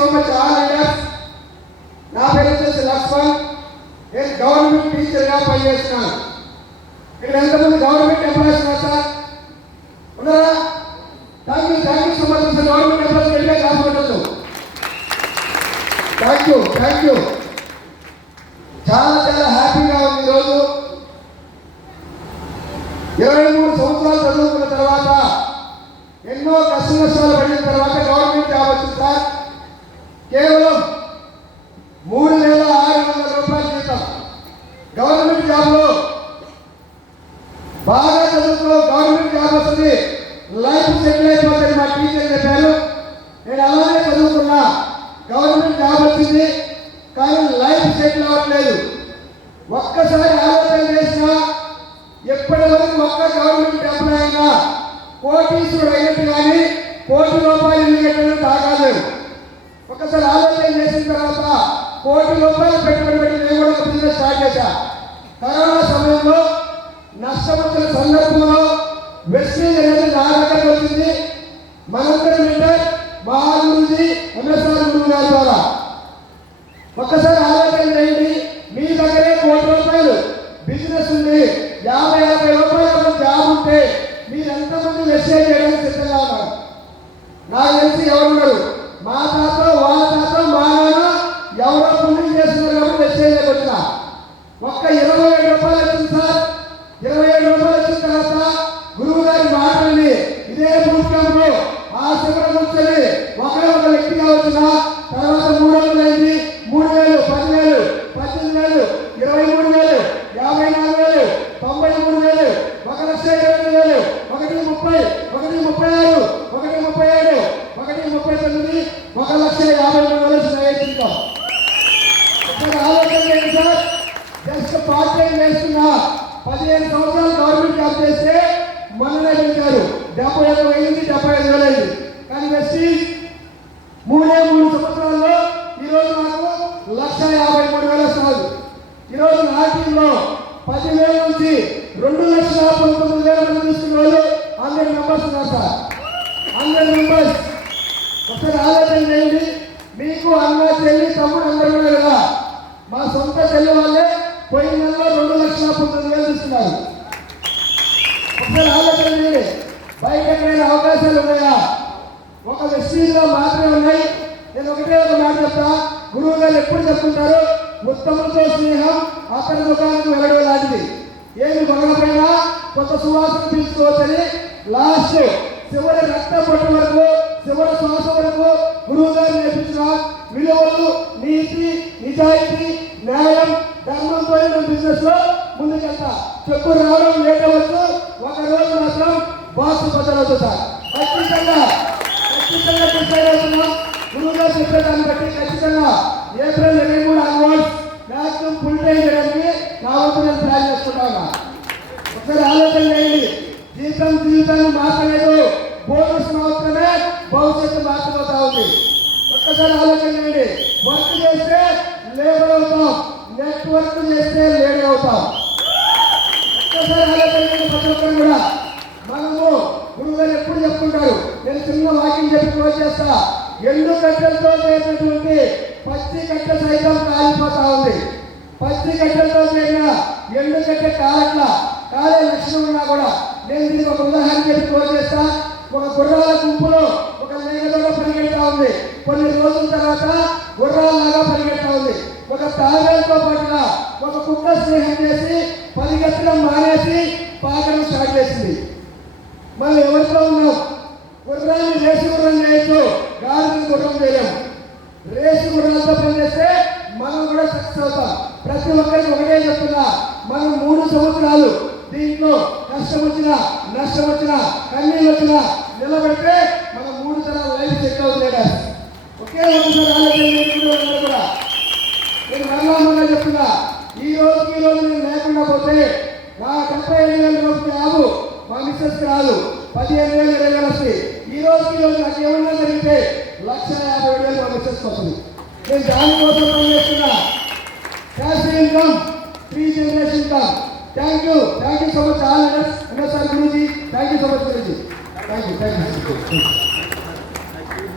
So much all leaders. నా పేరు వచ్చేసి లక్ష్మణ్. నేను గవర్నమెంట్ టీచర్గా పనిచేస్తున్నాను. ఇక్కడ ఎంతమంది గవర్నమెంట్ ఎంప్లాయీస్ ఉన్నారు సార్? ఉన్నారా? Thank you so much sir. Government employees వెళ్ళే క్లాస్ పెట్టచ్చు. Thank you. చాలా హ్యాపీగా ఉంది ఈరోజు. 23 సంవత్సరాలు చదువుకున్న తర్వాత, ఎన్నో కష్ట నష్టాలు పడిన తర్వాత గవర్నమెంట్ జాబ్ వచ్చింది సార్. కేవలం 3,600 రూపాయలు జీతం. గవర్నమెంట్ జాబ్లో బాగా చదువుకో, గవర్నమెంట్ జాబ్ వస్తుంది, లైఫ్ సెటిల్ అయిపోతుంది మా టీచర్ చెప్పారు. నేను అలానే చదువుకున్నా, గవర్నమెంట్ జాబ్ వచ్చింది, కానీ లైఫ్ సెటిల్ అవ్వట్లేదు. ఒక్కసారి ఆలోచన చేసినా ఎప్పటి వరకు ఒక్క గవర్నమెంట్ ఎంప్లాయ్ అయినా కోటీశ్వరుడు అయినట్టు కానీ ₹1,00,00,000 ఇల్లు తాగాలేదు. ఒక్కసారి ఆలోచన చేసిన తర్వాత ₹1,00,00,000 పెట్టుబడి పెట్టి నేను కూడా ఒక బిజినెస్ స్టార్ట్ చేశా. కరోనా సమయంలో నష్టం వచ్చిన సందర్భంలో వెస్టేజ్ అనేది నా దగ్గరకు వచ్చింది. మనందరి మెంటర్ మహాగురుజీ ఎంఎస్ఆర్ గురువు గారి ద్వారా. ఒక్కసారి ఆలోచన చేయండి, మీ దగ్గరే ₹1,00,00,000 బిజినెస్ ఉంది, ₹50,000 జాబ్ ఉంటే మీరు ఎంతమంది వెస్టేజ్ చేయడానికి సిద్ధంగా ఉన్నారు? నాకు తెలిసి ఎవరున్నారు? మా తాత, వాళ్ళ తాత, మా నాన్న ఎవరో పుణ్యం చేస్తున్నారు కాబట్టి వెస్టేజ్ వచ్చిన ఒక్క ₹27 వచ్చింది సార్. ₹27 వచ్చిన తర్వాత గురువు గారి మాటల్ని ఇదే బూట్ క్యాంప్ లో ఆ శిబిర కూర్చొని ఒక వ్యక్తిగా వచ్చిన తర్వాత 300 అయింది, 3,000, 10,000, 18,000, 23,000, 54,000, 93,000, 1,20,000, 1,30,000, 1,36,000, 1,37,000, 1,39,000, 1,53,000 ఆలోచన చేయండి సార్. జస్ట్ పార్ట్ టైం చేస్తున్నా 15 సంవత్సరాలు గవర్నమెంట్ జాబ్ చేస్తే మొన్ననే పెంచారు, 71,000, 75,000 అయింది. కానీ వెస్టీజ్ 3 సంవత్సరాల్లో ఈరోజు నాకు 1,53,000 వస్తుంది. ఈరోజు నా టీంలో 10,000 నుంచి 2,19,000 మంది తీసుకున్న వాళ్ళు 100 మెంబర్స్ ఉన్నారు సార్. 100 మెంబర్స్. ఒకసారి ఆలోచన చేయండి, మీకు అన్న, చెల్లి, తమ్ముడు అందరూ ఉన్నారు కదా. మా సొంత చెల్లి వాళ్ళే పోయిన నెలలో 2,19,000 తీసుకున్నారు. ఒకసారి ఆలోచన చేయండి, బయట ఎక్కడైనా అవకాశాలు ఉన్నాయా? ఒక వెస్టీజ్లో మాత్రమే ఉన్నాయి. నేను ఒకటే ఒక మాట చెప్తా, గురువు గారు ఎప్పుడు చెప్తుంటారు, ఉత్తమంతో స్నేహం అతని ముఖానికి వెళ్ళడం లాంటిది. ఏమి కొనకపోయినా కొంత సువాసన తీసుకోవచ్చని లాస్ట్ చివరి రక్త పట్టు వరకు, చివరి శ్వాస వరకు గురువు గారు నేర్పించిన విలువలు, నీతి, నిజాయితీ, న్యాయం, ధర్మంతో బిజినెస్ లో ముందుకెళ్తా. చెప్పు రావడం లేట్ అవ్వచ్చు, ఒక రోజు మాత్రం బాక్స్ బద్దలవుతుంది సార్. ఖచ్చితంగా డిసైడ్ అవుతున్నాం. గురువు గారు చెప్పేదాన్ని బట్టి ఖచ్చితంగా April 23 onwards maximum full time చేయడానికి నా వంతు నేను ప్లాన్ చేసుకుంటాను. ఒకసారి ఆలోచన చేయండి, జీవితాన్ని మార్చలేదు, బోనస్ మాత్రమే భవిష్యత్తు మార్చబోతా ఉంది. ఒక్కసారి ఆలోచన చేయండి, వర్క్ చేస్తే లేబర్ అవుతాం, నెట్వర్క్ చేస్తే లీడర్ అవుతాం. ఒక్కసారి ఆలోచన చేయండి. ప్రతి ఒక్కరు కూడా మనము గురువు గారు ఎప్పుడు చెప్పుకుంటారు, నేను చిన్న వాకింగ్ చెప్పి క్లోజ్ చేస్తా, ఎండు కట్టెలతో చేసినటువంటి పచ్చి కట్టె సైతం కాలిపోతా ఉంది. పచ్చి కట్టెలతో చేసిన ఎండు కట్టె కాలే లక్షణం ఉన్నా కూడా నేను దీనికి ఒక ఉదాహరణ చెప్పి క్లోజ్ చేస్తా. ఒక గుర్రాల గుంపులో ఒక లేగదోడ పరిగెడతా ఉంది. కొన్ని రోజుల తర్వాత గుర్రాలలాగా పరిగెడతా ఉంది. ఒక తాబేలతో పాటుగా ఒక కుక్క స్నేహం చేసి పరిగెత్తడం మానేసి పాకడం స్టార్ట్ చేసింది. మనం ఎవరితో ఉన్నాం? గుర్రాన్ని రేసు గుర్రం చేయొచ్చు, గాడిని గుర్రం చేయలేము. రేసు గుర్రాలతో పనిచేస్తే మనం కూడా సక్సెస్ అవుతాం. ప్రతి ఒక్కరికి ఒకటే చెప్తున్నా, మనం 3 సంవత్సరాలు దీంట్లో కష్టం వచ్చినా, నష్టం వచ్చినా, కన్నీళ్ళు వచ్చినా నిలబడితే మనం 3 తరాల లైఫ్ సెట్ అవుతుంది. ఒకే ఒకసారి ఆలోచన కూడా నేను మరలా చెప్తున్నా, ఈ రోజు నేను లేకుండా పోతే నా 75,000 జాబు మా మిస్సెస్ రాదు, 15,000, 20,000 వస్తాయి. ఈ రోజు నాకు ఏమన్నా జరిగితే 1,57,000 మా మిస్సెస్ వస్తుంది. నేను దానికోసం పనిచేస్తున్నా. Passive income, 3 generation income. Thank you so much all leaders. MSR Guruji, thank you so much Guruji. Thank you.